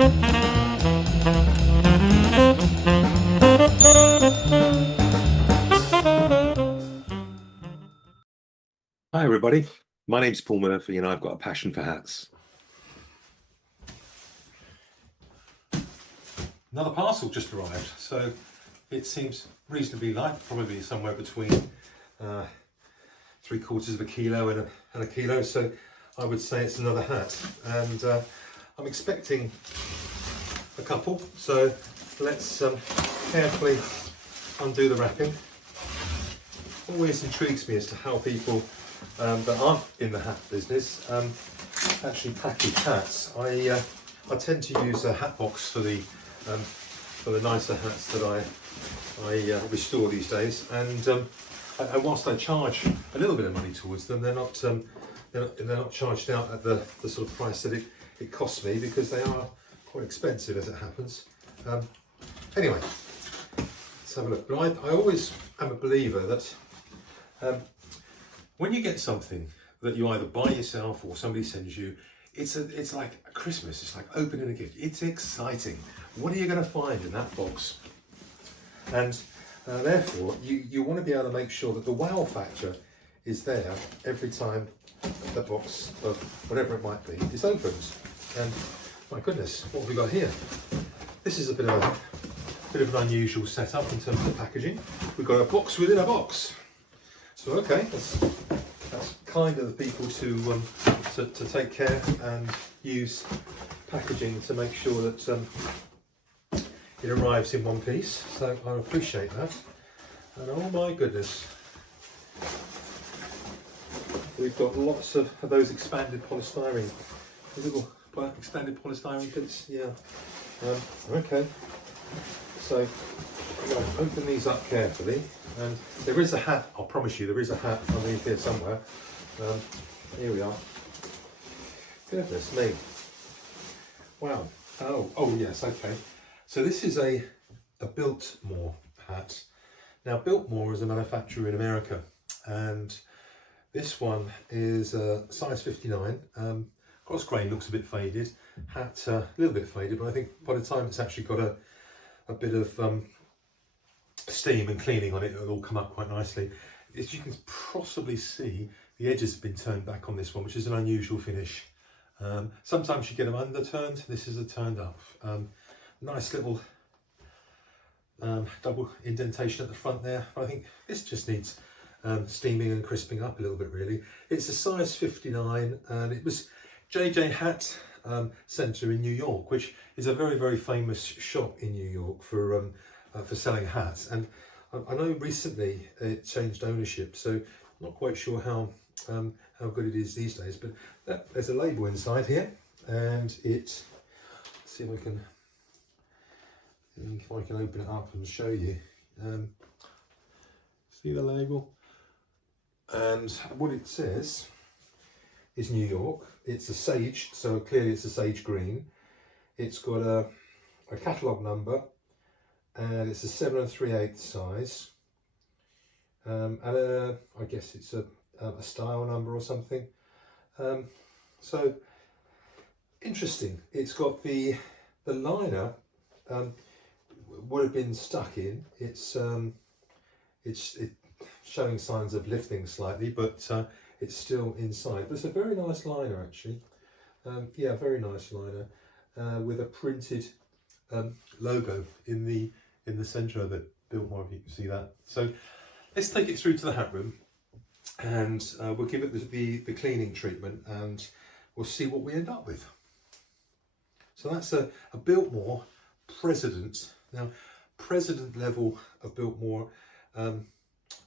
Hi everybody, my name's Paul Murphy and I've got a passion for hats. Another parcel just arrived, so it seems reasonably light, probably somewhere between 3/4 of a kilo and a kilo, so I would say it's another hat. And I'm expecting a couple, so let's carefully undo the wrapping. Always intrigues me as to how people that aren't in the hat business actually package hats. I tend to use a hat box for the nicer hats that I restore these days, and whilst I charge a little bit of money towards them, they're not charged out at the sort of price that it costs me, because they are quite expensive as it happens. Anyway, let's have a look. But I always am a believer that when you get something that you either buy yourself or somebody sends you, it's like a Christmas. It's like opening a gift. It's exciting. What are you going to find in that box? And therefore, you want to be able to make sure that the wow factor is there every time the box of whatever it might be is opened. And my goodness, what have we got here? This is a bit of an unusual setup in terms of packaging. We've got a box within a box. So okay, that's kind of the people to take care and use packaging to make sure that it arrives in one piece. So I appreciate that. And oh my goodness, we've got lots of those expanded polystyrene, little expanded polystyrene bits. Yeah. Okay. So I'm going to open these up carefully, and there is a hat, I'll promise you, there is a hat underneath here somewhere. Here we are. Goodness me. Wow. Oh yes, okay. So this is a Biltmore hat. Now Biltmore is a manufacturer in America, and this one is a size 59. Cross grain looks a bit faded, hat a little bit faded, but I think by the time it's actually got a bit of steam and cleaning on it, it'll all come up quite nicely. As you can possibly see, the edges have been turned back on this one, which is an unusual finish. Sometimes you get them underturned. This is a turned up. Nice little double indentation at the front there. I think this just needs steaming and crisping up a little bit, really. It's a size 59, and it was JJ Hat Centre in New York, which is a very, very famous shop in New York for selling hats. And I know recently it changed ownership, so I'm not quite sure how good it is these days. But there's a label inside here, and let's see if I can open it up and show you. See the label, and what it says is New York. It's a sage, so clearly it's a sage green. It's got a catalogue number, and it's a 7 3/8 size, and I guess it's a style number or something. So interesting. It's got the liner would have been stuck in. It's showing signs of lifting slightly, but it's still inside. But it's a very nice liner, actually. Yeah, very nice liner with a printed logo in the centre of it. Biltmore, if you can see that. So let's take it through to the hat room, and we'll give it the cleaning treatment, and we'll see what we end up with. So that's a Biltmore President. Now, President level of Biltmore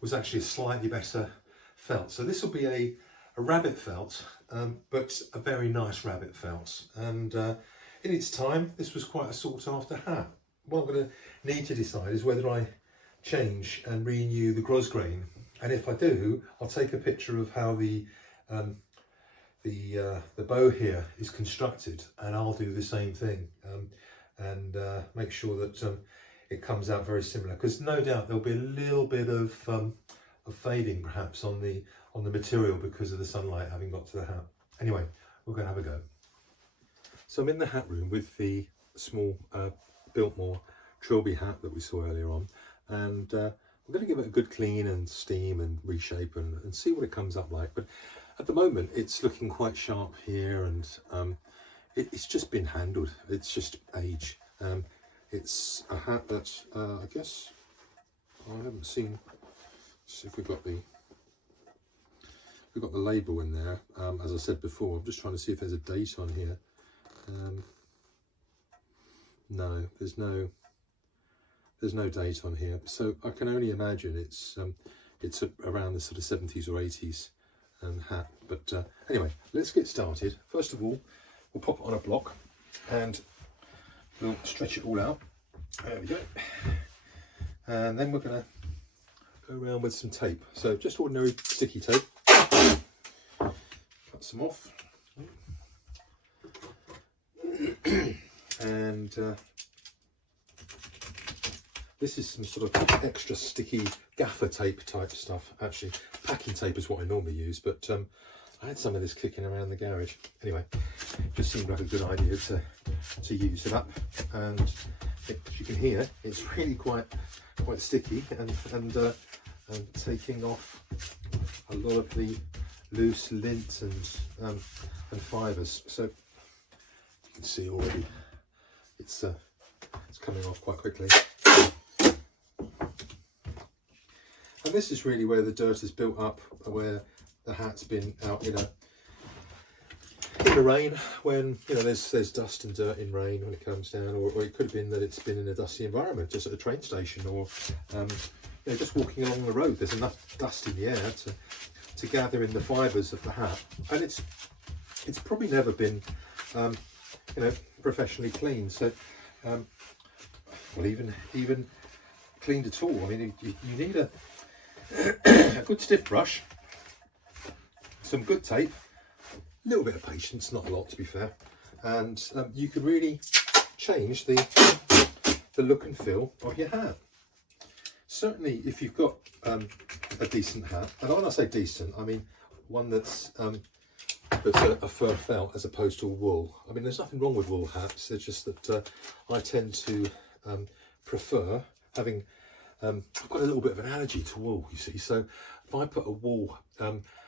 was actually a slightly better felt. So this will be a rabbit felt, but a very nice rabbit felt. And in its time, this was quite a sought after hat. What I'm going to need to decide is whether I change and renew the grosgrain. And if I do, I'll take a picture of how the bow here is constructed, and I'll do the same thing, and make sure that it comes out very similar, because no doubt there'll be a little bit of fading perhaps on the material because of the sunlight having got to the hat. Anyway, we're going to have a go. So I'm in the hat room with the small Biltmore trilby hat that we saw earlier on, and we're going to give it a good clean and steam and reshape and see what it comes up like. But at the moment it's looking quite sharp here, and it's just been handled. It's just age. It's a hat that I guess I haven't seen. Let's see if we've got the label in there. As I said before, I'm just trying to see if there's a date on here. No, there's no date on here, so I can only imagine it's around the sort of 70s or 80s hat. But anyway, let's get started. First of all, we'll pop it on a block and we'll stretch it all out. There we go. And then we're going to go around with some tape. So just ordinary sticky tape. Cut some off. And this is some sort of extra sticky gaffer tape type stuff. Actually, packing tape is what I normally use, but I had some of this kicking around the garage. Anyway, just seemed like a good idea to use it up. And as you can hear, it's really quite sticky and taking off a lot of the loose lint and fibres. So you can see already it's coming off quite quickly. And this is really where the dirt is built up, where the hat's been out in the rain, when there's dust and dirt in rain when it comes down, or it could have been that it's been in a dusty environment, just at a train station, or just walking along the road. There's enough dust in the air to gather in the fibres of the hat, and it's probably never been professionally cleaned. So well, even cleaned at all. I mean, you need a good stiff brush, some good tape, a little bit of patience, not a lot to be fair, and you can really change the look and feel of your hat. Certainly if you've got a decent hat, and when I say decent, I mean one that's a fur felt as opposed to wool. I mean, there's nothing wrong with wool hats, it's just that I tend to prefer having I've got a little bit of an allergy to wool, you see, so if I put a wool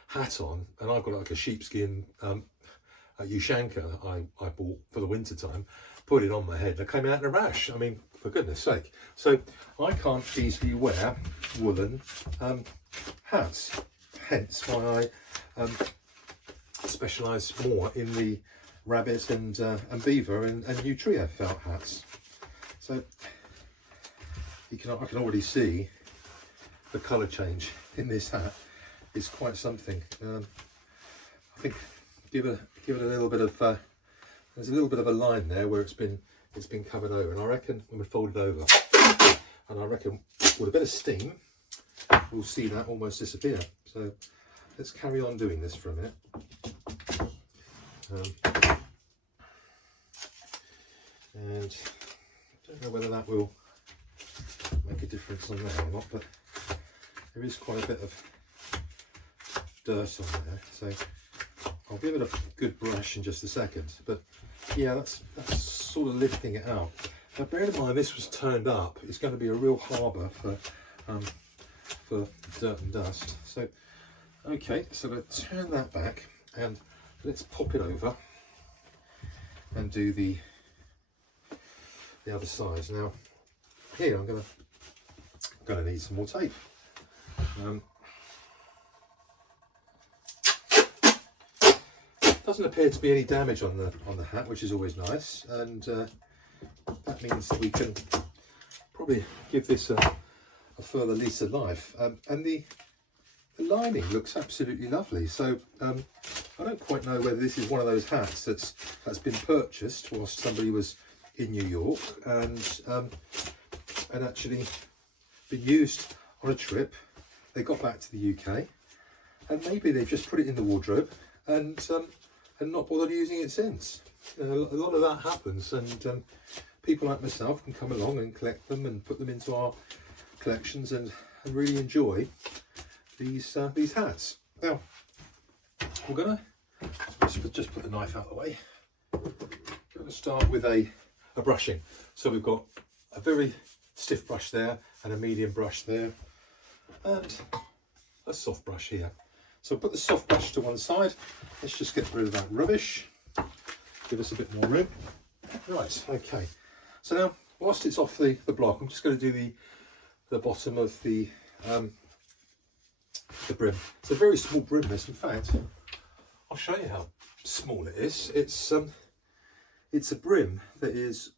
hat on, and I've got like a sheepskin Ushanka I bought for the winter time, put it on my head, and I came out in a rash. I mean, for goodness sake. So I can't easily wear woolen hats, hence why I specialise more in the rabbit and beaver and nutria felt hats. So I can already see the colour change in this hat. It's quite something. I think give it a little bit of there's a little bit of a line there where it's been covered over, and I reckon when we fold it over, and I reckon with a bit of steam we'll see that almost disappear. So let's carry on doing this for a minute. And I don't know whether that will make a difference on there or not, but there is quite a bit of dirt on there, so I'll give it a good brush in just a second. But yeah, that's sort of lifting it out. Now bear in mind, this was turned up. It's going to be a real harbour for dirt and dust. So okay, so let's turn that back and let's pop it over and do the other side. Now here I'm going to need some more tape. Doesn't appear to be any damage on the hat, which is always nice, and that means that we can probably give this a further lease of life. And the lining looks absolutely lovely. So I don't quite know whether this is one of those hats that's been purchased whilst somebody was in New York and actually been used on a trip. They got back to the UK and maybe they've just put it in the wardrobe and not bothered using it since. A lot of that happens, and people like myself can come along and collect them and put them into our collections and really enjoy these hats. Now we're gonna just put the knife out of the way. We're going to start with a a brushing. So we've got a very stiff brush there and a medium brush there and a soft brush here. So put the soft brush to one side. Let's just get rid of that rubbish. Give us a bit more room. Right, okay. So now, whilst it's off the block, I'm just going to do the bottom of the brim. It's a very small brim, this. In fact, I'll show you how small it is. It's a brim that is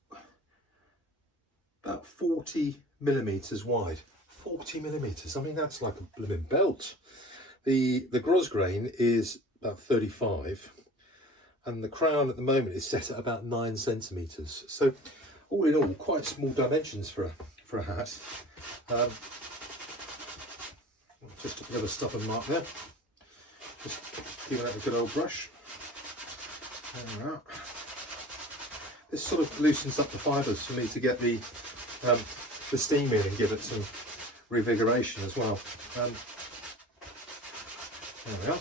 about 40 millimeters wide. 40 millimeters. I mean, that's like a blooming belt. The grosgrain is about 35, and the crown at the moment is set at about 9 centimeters. So, all in all, quite small dimensions for a hat. Just a bit of a stubborn mark there. Just giving it a good old brush. There we are. This sort of loosens up the fibres for me to get the steam in and give it some revigoration as well. There we are.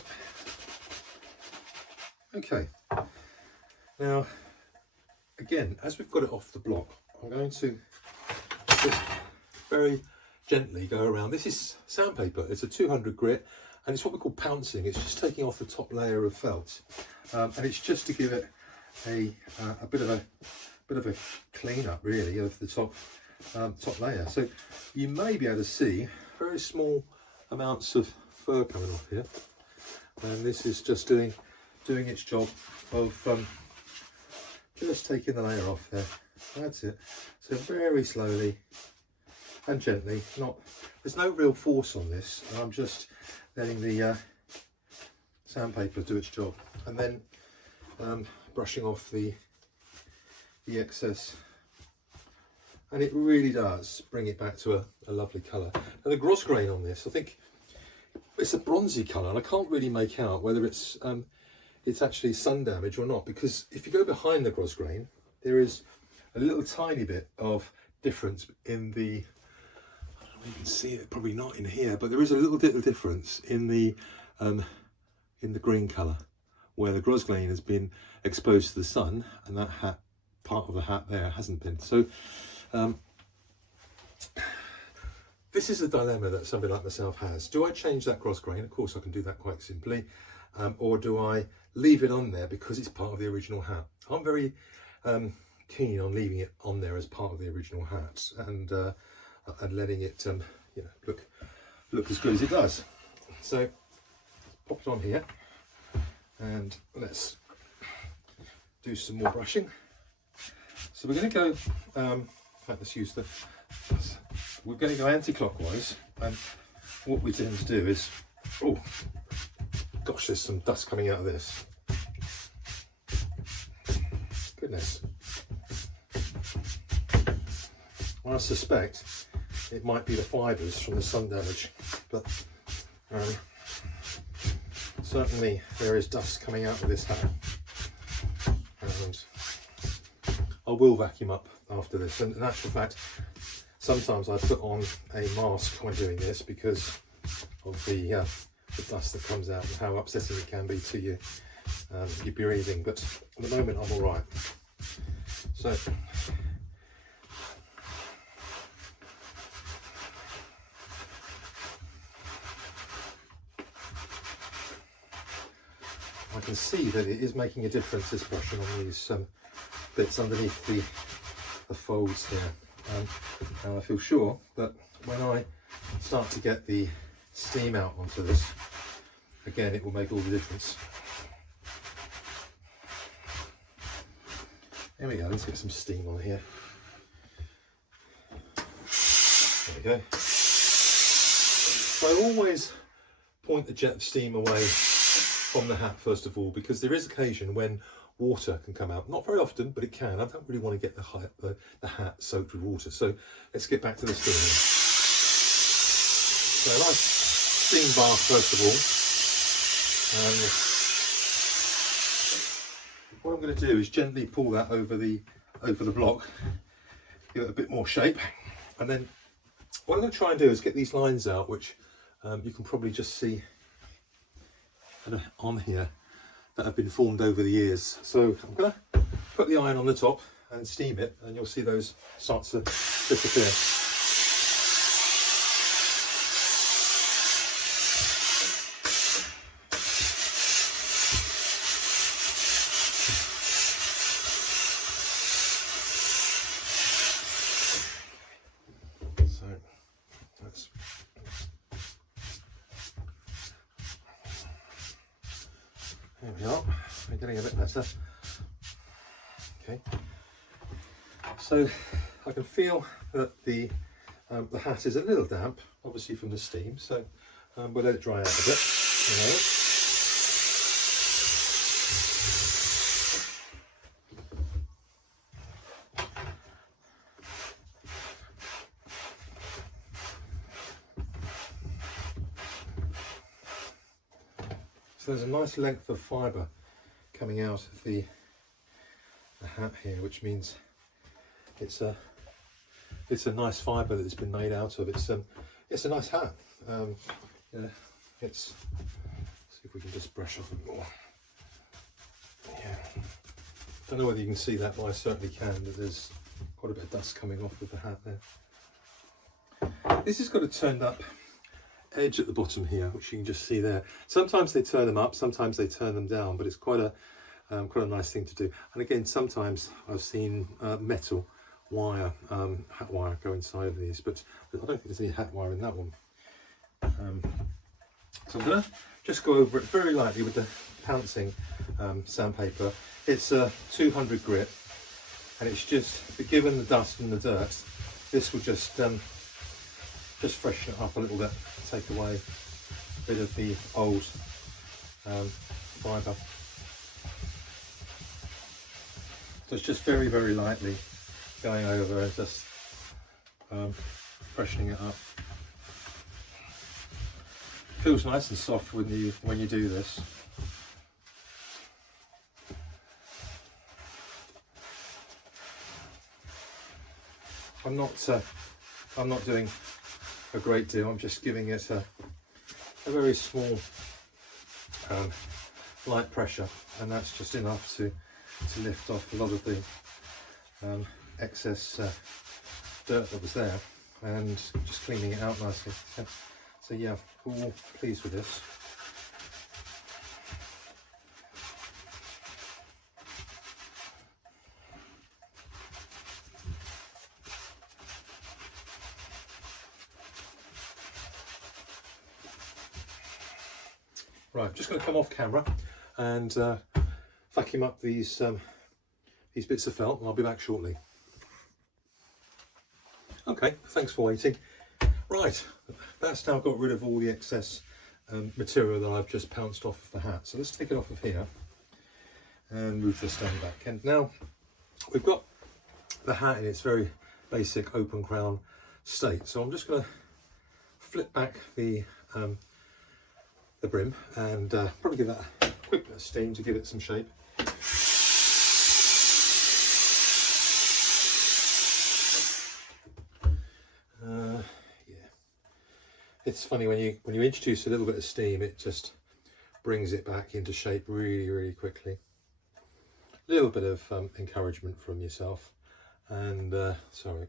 Okay. Now, again, as we've got it off the block, I'm going to just very gently go around. This is sandpaper. It's a 200 grit, and it's what we call pouncing. It's just taking off the top layer of felt, and it's just to give it a bit of a clean up, really, of the top layer. So you may be able to see very small amounts of fur coming off here, and this is just doing its job of just taking the layer off there. That's it. So very slowly and gently. There's no real force on this. I'm just letting the sandpaper do its job, and then brushing off the excess, and it really does bring it back to a lovely colour. And the grosgrain on this, I think it's a bronzy colour, and I can't really make out whether it's actually sun damage or not, because if you go behind the grosgrain, there is a little tiny bit of difference in the, I don't know if you can see it, probably not in here, but there is a little bit of difference in the green colour, where the grosgrain has been exposed to the sun, and that part of the hat there hasn't been. So this is a dilemma that somebody like myself has. Do I change that grosgrain? Of course I can do that quite simply. Or do I leave it on there because it's part of the original hat? I'm very keen on leaving it on there as part of the original hat, and letting it you know, look as good as it does. So pop it on here, and let's do some more brushing. So we're going to go, we're going to go anti-clockwise, and what we tend to do is, oh gosh, there's some dust coming out of this. Goodness. Well, I suspect it might be the fibres from the sun damage, but certainly there is dust coming out of this hat, and I will vacuum up after this. And in actual fact, sometimes I put on a mask when doing this because of the dust that comes out and how upsetting it can be to you, your breathing. But at the moment I'm all right. So I can see that it is making a difference, this brushing on these bits underneath the folds here. And I feel sure that when I start to get the steam out onto this, again, it will make all the difference. There we go, let's get some steam on here. There we go. So I always point the jet of steam away from the hat first of all, because there is occasion when water can come out. Not very often, but it can. I don't really want to get the hat soaked with water. So let's get back to the steam. So a nice steam bath first of all. And what I'm going to do is gently pull that over the block, give it a bit more shape. And then what I'm going to try and do is get these lines out, which you can probably just see on here, that have been formed over the years. So I'm going to put the iron on the top, and steam it, and you'll see those start to disappear. So that's there we are. We're getting a bit better. Okay. So I can feel that the hat is a little damp, obviously from the steam. So we'll let it dry out a bit. So there's a nice length of fibre coming out of the hat here, which means it's a nice fibre that's been made out of. It's a nice hat. Yeah, let's see if we can just brush off a bit more. Yeah, don't know whether you can see that, but I certainly can. That there's quite a bit of dust coming off of the hat there. This has got a turned up edge at the bottom here, which you can just see there. Sometimes they turn them up, sometimes they turn them down, but it's quite a nice thing to do. And again, sometimes I've seen metal wire, hat wire go inside of these, but I don't think there's any hat wire in that one. So I'm going to just go over it very lightly with the pouncing sandpaper. It's a 200 grit, and it's just, given the dust and the dirt, this will just freshen it up a little bit, take away a bit of the old fibre. So it's just very, very lightly going over and just freshening it up. Feels nice and soft when you do this. I'm not doing a great deal. I'm just giving it a very small light pressure, and that's just enough to lift off a lot of the excess dirt that was there, and just cleaning it out nicely. So yeah, all pleased with this. Right, just going to come off camera and vacuum up these bits of felt, and I'll be back shortly. Okay, thanks for waiting. Right, that's now got rid of all the excess material that I've just pounced off of the hat. So let's take it off of here and move this down back. And now we've got the hat in its very basic open crown state. So I'm just going to flip back the brim and probably give that a quick bit of steam to give it some shape. It's funny when you introduce a little bit of steam, it just brings it back into shape really quickly. A little bit of encouragement from yourself, and sorry,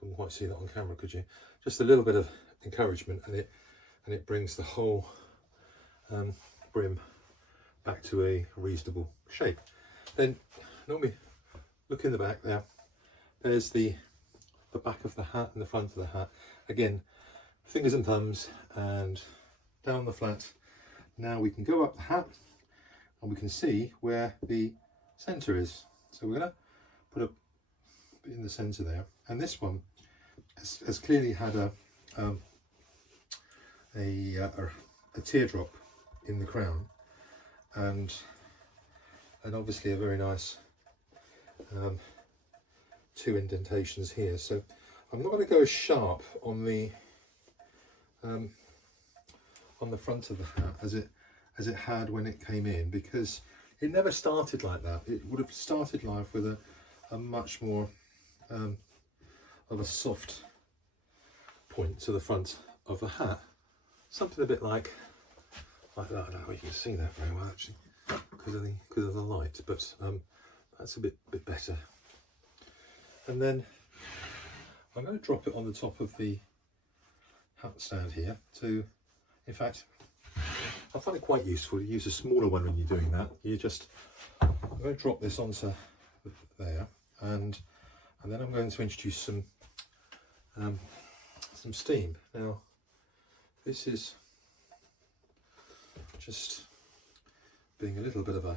couldn't quite see that on camera, could you? Just a little bit of encouragement, and it brings the whole brim back to a reasonable shape. Then normally look in the back there. There's the back of the hat and the front of the hat. Again, fingers and thumbs and down the flat. Now we can go up the hat and we can see where the center is. So we're going to put a bit in the center there, and this one has clearly had a teardrop in the crown, and obviously a very nice two indentations here. So I'm not going to go as sharp on the front of the hat as it had when it came in, because it never started like that. It would have started life with a much more of a soft point to the front of the hat, something a bit like that. I don't know if you can see that very well actually because of the light, but that's a bit better. and then I'm going to drop it on the top of the hat stand here to, in fact, I find it quite useful to use a smaller one when you're doing that. I'm going to drop this onto there, and then I'm going to introduce some steam. Now, this is just being a little bit of a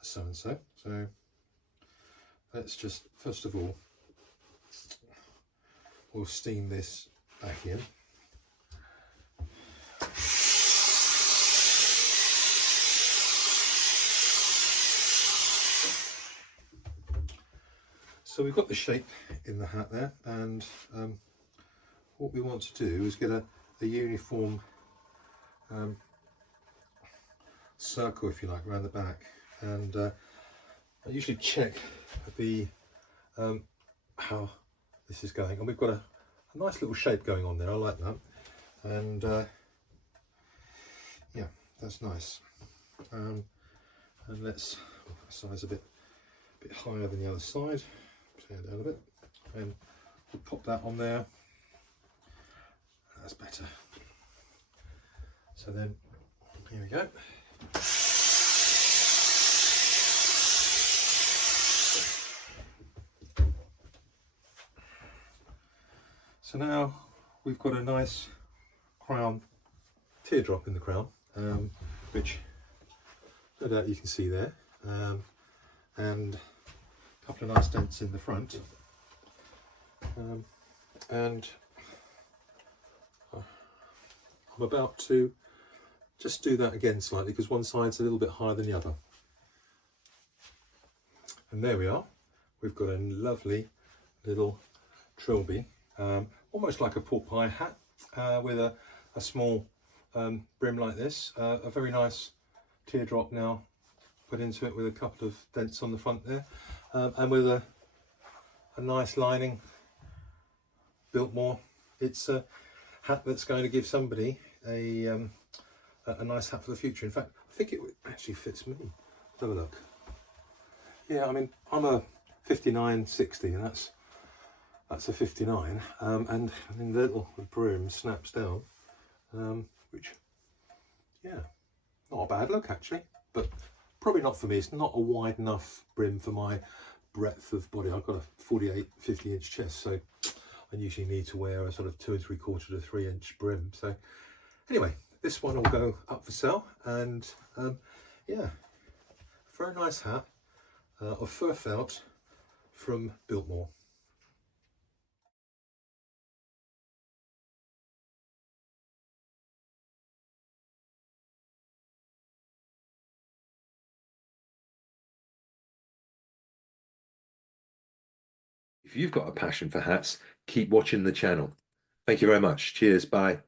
so-and-so. So let's just, first of all, we'll steam this back in. So we've got the shape in the hat there, and what we want to do is get a uniform circle, if you like, around the back. And I usually check the how this is going, and we've got a nice little shape going on there. I like that, and yeah, that's nice. And let's size a bit higher than the other side. Turn down a bit, and we'll pop that on there. That's better. So then, here we go. So now we've got a nice crown, teardrop in the crown, which no doubt you can see there, and a couple of nice dents in the front, and I'm about to just do that again slightly, because one side's a little bit higher than the other. And there we are. We've got a lovely little trilby, almost like a pork pie hat, with a small brim like this. A very nice teardrop now put into it, with a couple of dents on the front there, and with a nice lining, Biltmore. It's a hat that's going to give somebody a nice hat for the future. In fact, I think it actually fits me. Let's have a look. Yeah, I mean, I'm a 59-60, and that's a 59, and I mean, the little brim snaps down, which, yeah, not a bad look actually, but probably not for me. It's not a wide enough brim for my breadth of body. I've got a 48-50 inch chest, so I usually need to wear a sort of 2 3/4 to 3 inch brim. So anyway, this one will go up for sale, and yeah, very nice hat of fur felt from Biltmore. If you've got a passion for hats, keep watching the channel. Thank you very much. Cheers. Bye.